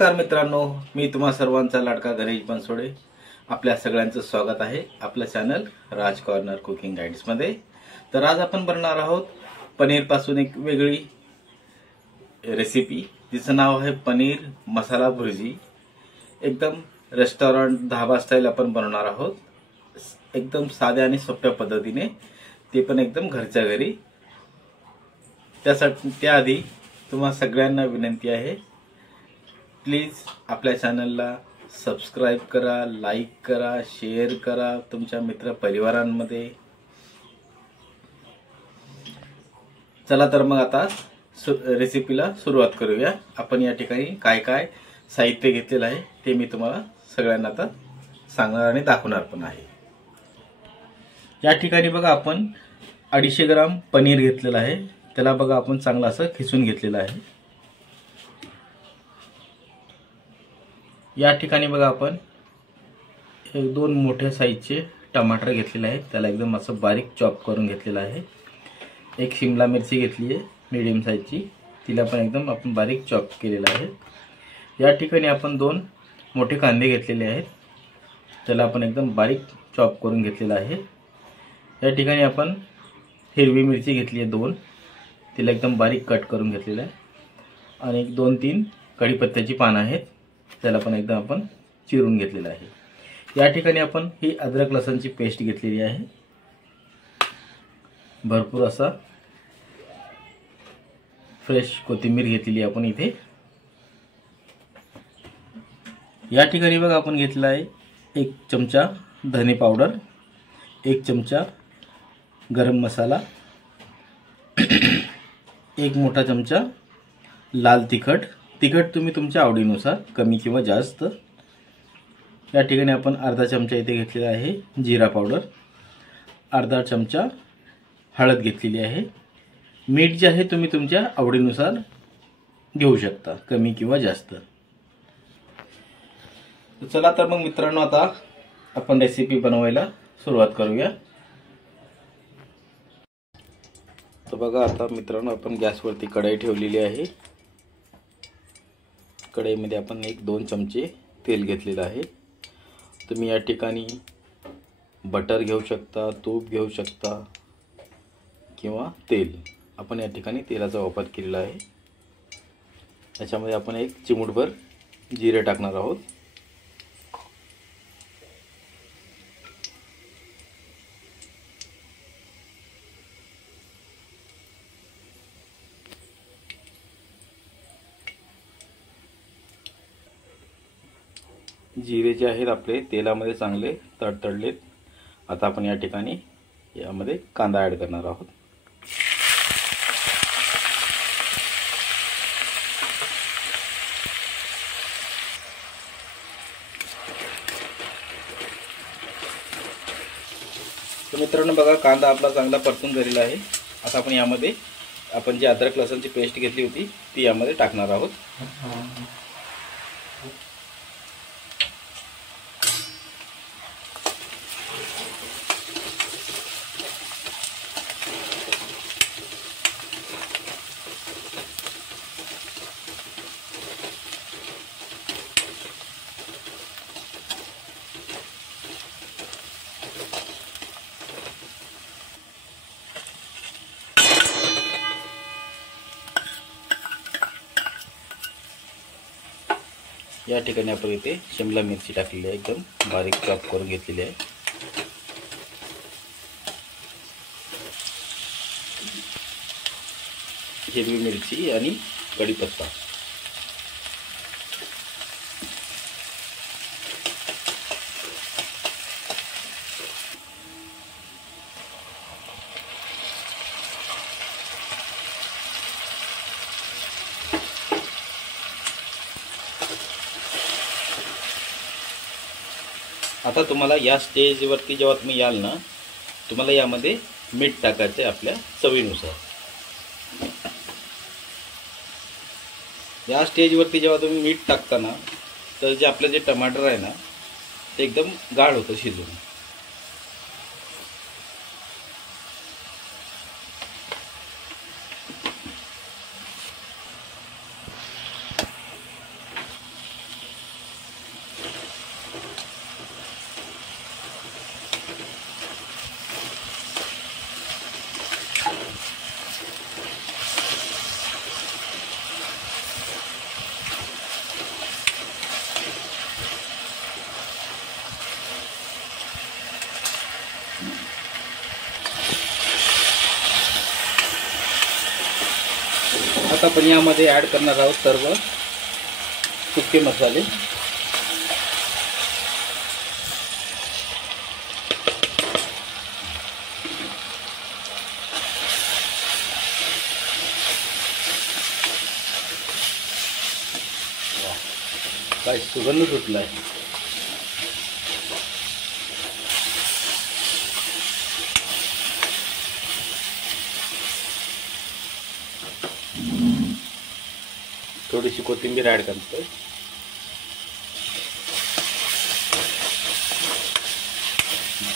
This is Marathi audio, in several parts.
नमस्कार मित्रांनो, मी तुम्हा सर्वांचा लाडका गणेश बनसोडे. आपल्या सगळ्यांचं स्वागत आहे आपल्या चॅनल राज कॉर्नर कुकिंग गाईड्स मध्ये. तर आज आपण बनवणार आहोत पनीर पासून एक वेगळी रेसिपी, जिचं नाव आहे पनीर मसाला भुर्जी. एकदम रेस्टॉरंट धाबा स्टाईल आपण बनवणार आहोत, एकदम साध्या आणि सोप्या पद्धतीने, ते पण एकदम घरच्या घरी. त्याआधी तुम्हा सगळ्यांना विनंती आहे, प्लीज आपल्या चॅनलला सबस्क्राइब करा, लाईक करा, शेअर करा तुमच्या मित्र परिवारांमध्ये. चला तर मग आता रेसिपीला सुरुवात करूया. आपण या ठिकाणी काय काय साहित्य घेतलेलं आहे ते मी तुम्हाला सगळ्यांना आता सांगणार आणि दाखवणार पण आहे. या ठिकाणी बघा आपण 250 ग्राम पनीर घेतलेलं आहे. त्याला बघा आपण चांगलं असं खिसून घेतलेलं आहे. या ठिकाणी बघा आपण 1-2 मोठ्या साईजचे टमाटर घेतलेले आहेत, त्याला एकदम असं बारीक चॉप करून घेतलेलं आहे. एक शिमला मिरची घेतली आहे मीडियम साईजची, तिला पण एकदम आपण बारीक चॉप केलेला आहे. या ठिकाणी आपण 2 मोठे कांदे घेतलेले आहेत, त्याला आपण एकदम बारीक चॉप करून घेतलेला आहे. या ठिकाणी आपण हिरवी मिरची घेतली आहे 2, तिला एकदम बारीक कट करून घेतलेला आहे. आणि 2-3 कढीपत्त्याची पानं आहेत, त्याला पण एकदम आपण चिरून घेतलेलं आहे. या ठिकाणी आपण ही अद्रक लसणची पेस्ट घेतलेली आहे, भरपूर असा फ्रेश कोथिंबीर घेतलेली आपण इथे. या ठिकाणी बघा आपण घेतला आहे 1 चमचा धने पावडर, 1 चमचा गरम मसाला, 1 मोठा चमचा लाल तिखट. तिखट तुम्ही तुमच्या आवडीनुसार कमी किंवा जास्त. या ठिकाणी आपण अर्धा चमचा इथे घेतलेला आहे जिरा पावडर, अर्धा चमचा हळद घेतलेली आहे. मीठ जे आहे तुम्ही तुमच्या आवडीनुसार घेऊ शकता, कमी किंवा जास्त. चला तर मग मित्रांनो, आता आपण रेसिपी बनवायला सुरुवात करूया. तर बघा आता मित्रांनो, आपण गॅसवरती कढई ठेवलेली आहे. कढईमध्ये आपण 1-2 चमचे तेल घेतलेलं आहे. तुम्ही या ठिकाणी बटर घेऊ शकता, तूप घेऊ शकता किंवा तेल. आपण या ठिकाणी तेलाचा वापर केलेला आहे. त्याच्यामध्ये आपण 1 चिमूटभर जिरे टाकणार आहोत. जिरे जे आहेत आपले तेलामध्ये चांगले तडतडलेत. आता आपण या ठिकाणी यामध्ये कांदा ॲड करणार आहोत. तर मित्रांनो बघा, कांदा आपला चांगला परतून झालेला आहे. आता आपण यामध्ये आपण जी अद्रक लसणची पेस्ट घेतली होती ती यामध्ये टाकणार आहोत. या ठिकाणी आपण इथे शिमला मिरची टाकलेली आहे, एकदम बारीक चॉप करून घेतलेली आहे. हिरवी मिरची आणि कढीपत्ता. आता तुम्हाला या स्टेजवरती जेव्हा तुम्ही याल ना, तुम्हाला यामध्ये मीठ टाकायचं आहे आपल्या चवीनुसार. या स्टेजवरती जेव्हा तुम्ही मीठ टाकता ना, तर जे आपलं जे टमाटर आहे ना ते एकदम गाढ होतं शिजून. आता आपण यामध्ये ॲड करणार आहोत सर्व सुके मसाले. काय सुगंध सुटलाय. थोडीशी कोथिंबीर ॲड करतो.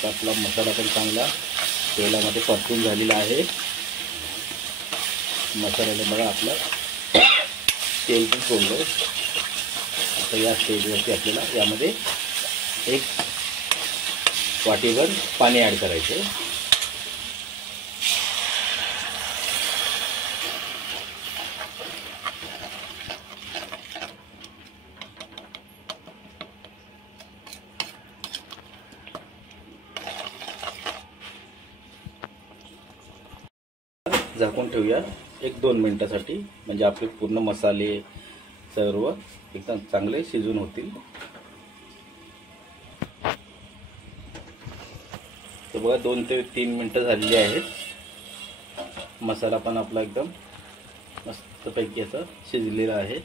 आपला मसाला पण चांगला तेलामध्ये परतून झालेला आहे. मसाल्याने बघा आपला तेल पण सोडलं. आता या स्टेजवरती आपल्याला यामध्ये 1 वाटीभर पाणी ॲड करायचं. झाकून ठेवूया 1-2 मिनिटासाठी, म्हणजे आपले पूर्ण मसाले सर्व एकदम चांगले शिजून होतील. तर बघा 2 ते 3 मिनिटं झालेली आहेत. मसाला पण आपला एकदम मस्तपैकी असा शिजलेला आहे.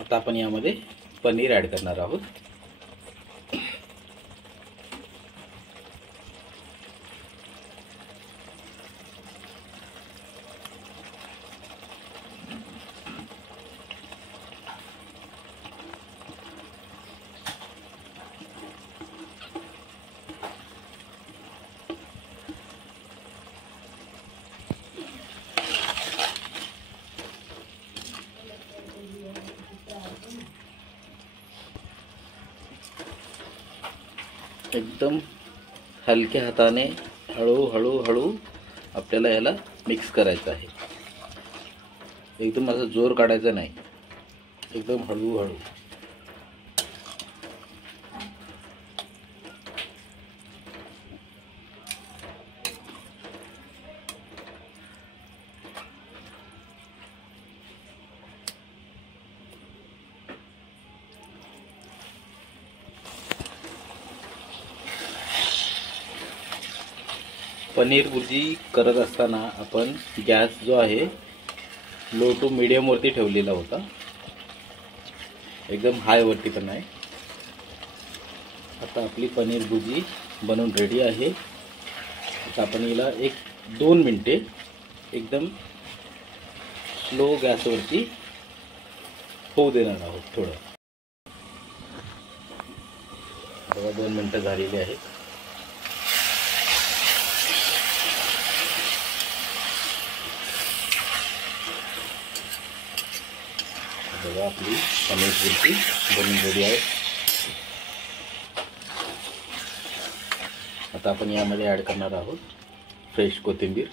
आता आपण यामध्ये पनीर ॲड करणार आहोत. एकदम हलक्या हाताने हळू आपल्याला याला मिक्स करायचं आहे. एकदम असं जोर काढायचा नाही, एकदम हळू. पनीर भुर्जी करत असताना आपण गॅस जो आहे लो टू मीडियम वरती ठेवलेला होता, एकदम हाय वरती पण नाही. आता आपली पनीर भुर्जी बनवून रेडी आहे. आता आपण हिला 1-2 मिनिटे एकदम स्लो गॅसवरती होऊ देणार आहोत. थोडं 2 मिनिटं झालेली आहेत. बघा आपली पनीर भुर्जी बनून रेडी आहे. आता आपण यामध्ये ॲड करणार आहोत फ्रेश कोथिंबीर.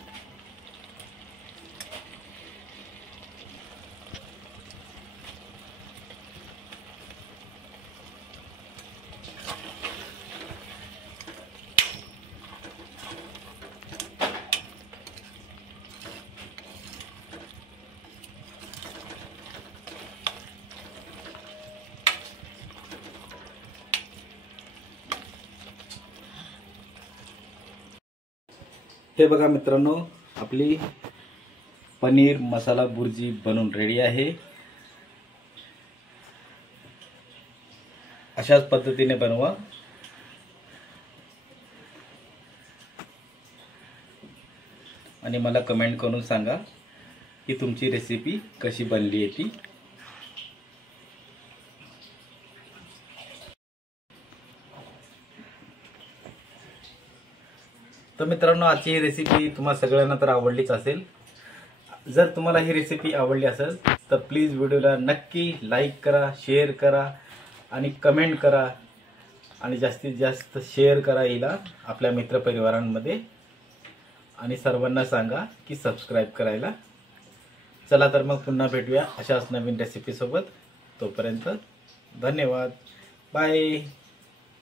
हे बघा मित्रांनो, आपली पनीर मसाला भुर्जी बनून रेडी आहे. अशाच पद्धतीने बनवा आणि मला कमेंट करून सांगा की तुमची रेसिपी कशी बनली आहे ती. तर मित्रांनो, आजची ही रेसिपी तुम्हाला सगळ्यांना तर आवडलीच असेल. जर तुम्हाला ही रेसिपी आवडली असेल तर प्लीज व्हिडिओला नक्की लाईक करा, शेअर करा आणि कमेंट करा आणि जास्तीत जास्त शेअर करा हिला आपल्या मित्रपरिवारांमध्ये आणि सर्वांना सांगा की सबस्क्राईब करायला. चला तर मग पुन्हा भेटूया अशाच नवीन रेसिपी सोबत. तोपर्यंत धन्यवाद. बाय.